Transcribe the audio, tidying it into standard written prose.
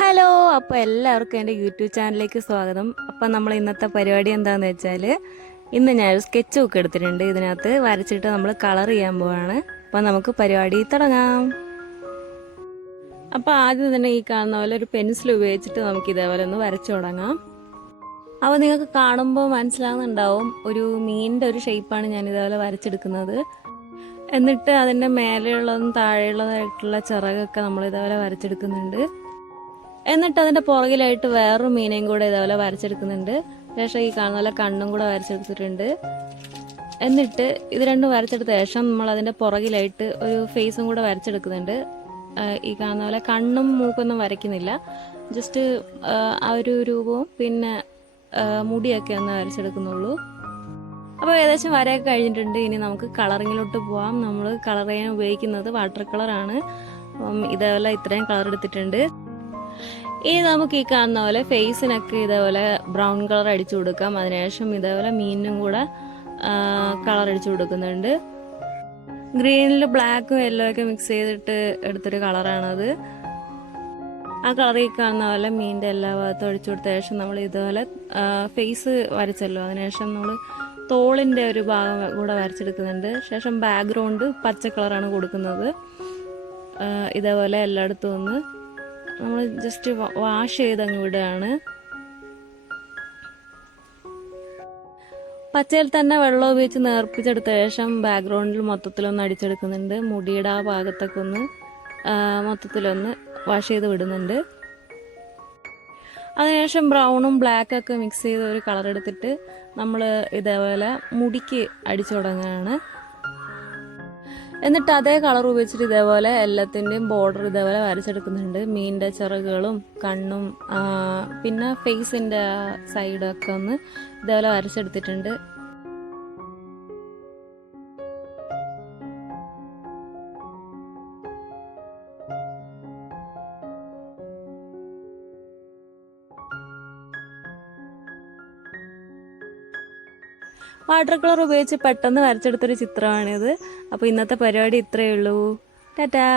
Hello, അപ്പോൾ എല്ലാവർക്കും എൻ്റെ യൂട്യൂബ് ചാനലിലേക്ക് സ്വാഗതം. അപ്പം നമ്മൾ ഇന്നത്തെ പരിപാടി എന്താണെന്ന് വെച്ചാൽ, ഇന്ന് ഞാനൊരു സ്കെച്ച് ബുക്ക് എടുത്തിട്ടുണ്ട്. ഇതിനകത്ത് വരച്ചിട്ട് നമ്മൾ കളർ ചെയ്യാൻ പോവാണ്. അപ്പം നമുക്ക് പരിപാടി തുടങ്ങാം. അപ്പോൾ ആദ്യം തന്നെ ഈ കാണുന്ന പോലെ ഒരു പെൻസിൽ ഉപയോഗിച്ചിട്ട് നമുക്ക് ഇതേപോലെ ഒന്ന് വരച്ചു തുടങ്ങാം. അപ്പോൾ നിങ്ങൾക്ക് കാണുമ്പോൾ മനസ്സിലാകുന്നുണ്ടാവും, ഒരു മീനിൻ്റെ ഒരു ഷേപ്പാണ് ഞാൻ ഇതേപോലെ വരച്ചെടുക്കുന്നത്. എന്നിട്ട് അതിൻ്റെ മേലെയുള്ളതും താഴെയുള്ളതായിട്ടുള്ള ചിറകൊക്കെ നമ്മൾ ഇതേപോലെ വരച്ചെടുക്കുന്നുണ്ട്. എന്നിട്ട് അതിൻ്റെ പുറകിലായിട്ട് വേറൊരു മീനേയും കൂടെ ഇതേപോലെ വരച്ചെടുക്കുന്നുണ്ട്. ശേഷം ഈ കാണുന്ന പോലെ കണ്ണും കൂടെ വരച്ചെടുത്തിട്ടുണ്ട്. എന്നിട്ട് ഇത് രണ്ടും വരച്ചെടുത്ത ശേഷം നമ്മൾ അതിൻ്റെ പുറകിലായിട്ട് ഒരു ഫേസും കൂടെ വരച്ചെടുക്കുന്നുണ്ട്. ഈ കാണുന്ന പോലെ കണ്ണും മൂക്കൊന്നും വരയ്ക്കുന്നില്ല, ജസ്റ്റ് ആ ഒരു രൂപവും പിന്നെ മുടിയൊക്കെ ഒന്ന് വരച്ചെടുക്കുന്നുള്ളൂ. അപ്പോൾ ഏകദേശം വരയൊക്കെ കഴിഞ്ഞിട്ടുണ്ട്. ഇനി നമുക്ക് കളറിങ്ങിലോട്ട് പോവാം. നമ്മൾ കളർ ചെയ്യാൻ ഉപയോഗിക്കുന്നത് വാട്ടർ കളറാണ്. ഇതേപോലെ ഇത്രയും കളർ എടുത്തിട്ടുണ്ട്. ഇനി നമുക്ക് ഈ കാണുന്ന പോലെ ഫേസിനൊക്കെ ഇതേപോലെ ബ്രൗൺ കളർ അടിച്ചു കൊടുക്കാം. അതിനുശേഷം ഇതേപോലെ മീനിനും കൂടെ കളർ അടിച്ചു കൊടുക്കുന്നുണ്ട്. ഗ്രീനിൽ ബ്ലാക്കും യെല്ലോ ഒക്കെ മിക്സ് ചെയ്തിട്ട് എടുത്തൊരു കളറാണത്. ആ കളർ ഈ കാണുന്ന പോലെ മീനിൻ്റെ എല്ലാ ഭാഗത്തും അടിച്ചു കൊടുത്ത ശേഷം നമ്മൾ ഇതുപോലെ ഫേസ് വരച്ചല്ലോ, അതിനുശേഷം നമ്മൾ തോളിൻ്റെ ഒരു ഭാഗം കൂടെ വരച്ചെടുക്കുന്നുണ്ട്. ശേഷം ബാക്ക്ഗ്രൗണ്ട് പച്ച കളറാണ് കൊടുക്കുന്നത്. ഇതേപോലെ എല്ലായിടത്തും ഒന്ന് നമ്മൾ ജസ്റ്റ് വാഷ് ചെയ്തങ്ങ് വിടുകയാണ്. പച്ചയിൽ തന്നെ വെള്ളം ഉപയോഗിച്ച് നേർപ്പിച്ചെടുത്ത ശേഷം ബാക്ക്ഗ്രൗണ്ടിൽ മൊത്തത്തിലൊന്ന് അടിച്ചെടുക്കുന്നുണ്ട്. മുടിയുടെ ആ ഭാഗത്തൊക്കെ ഒന്ന് മൊത്തത്തിലൊന്ന് വാഷ് ചെയ്ത് വിടുന്നുണ്ട്. അതിനുശേഷം ബ്രൗണും ബ്ലാക്കൊക്കെ മിക്സ് ചെയ്ത ഒരു കളർ എടുത്തിട്ട് നമ്മൾ ഇതേപോലെ മുടിക്ക് അടിച്ചു തുടങ്ങുകയാണ്. എന്നിട്ട് അതേ കളർ ഉപയോഗിച്ചിട്ട് ഇതേപോലെ എല്ലാത്തിൻ്റെയും ബോർഡർ ഇതേപോലെ വരച്ചെടുക്കുന്നുണ്ട്. മീനിൻ്റെ ചിറകുകളും കണ്ണും പിന്നെ ഫേസിൻ്റെ സൈഡൊക്കെ ഒന്ന് ഇതേപോലെ വരച്ചെടുത്തിട്ടുണ്ട്. വാട്ടർ കളർ ഉപയോഗിച്ച് പെട്ടെന്ന് വരച്ചെടുത്തൊരു ചിത്രമാണിത്. അപ്പോൾ ഇന്നത്തെ പരിപാടി ഇത്രയേ ഉള്ളൂ. ടാറ്റാ.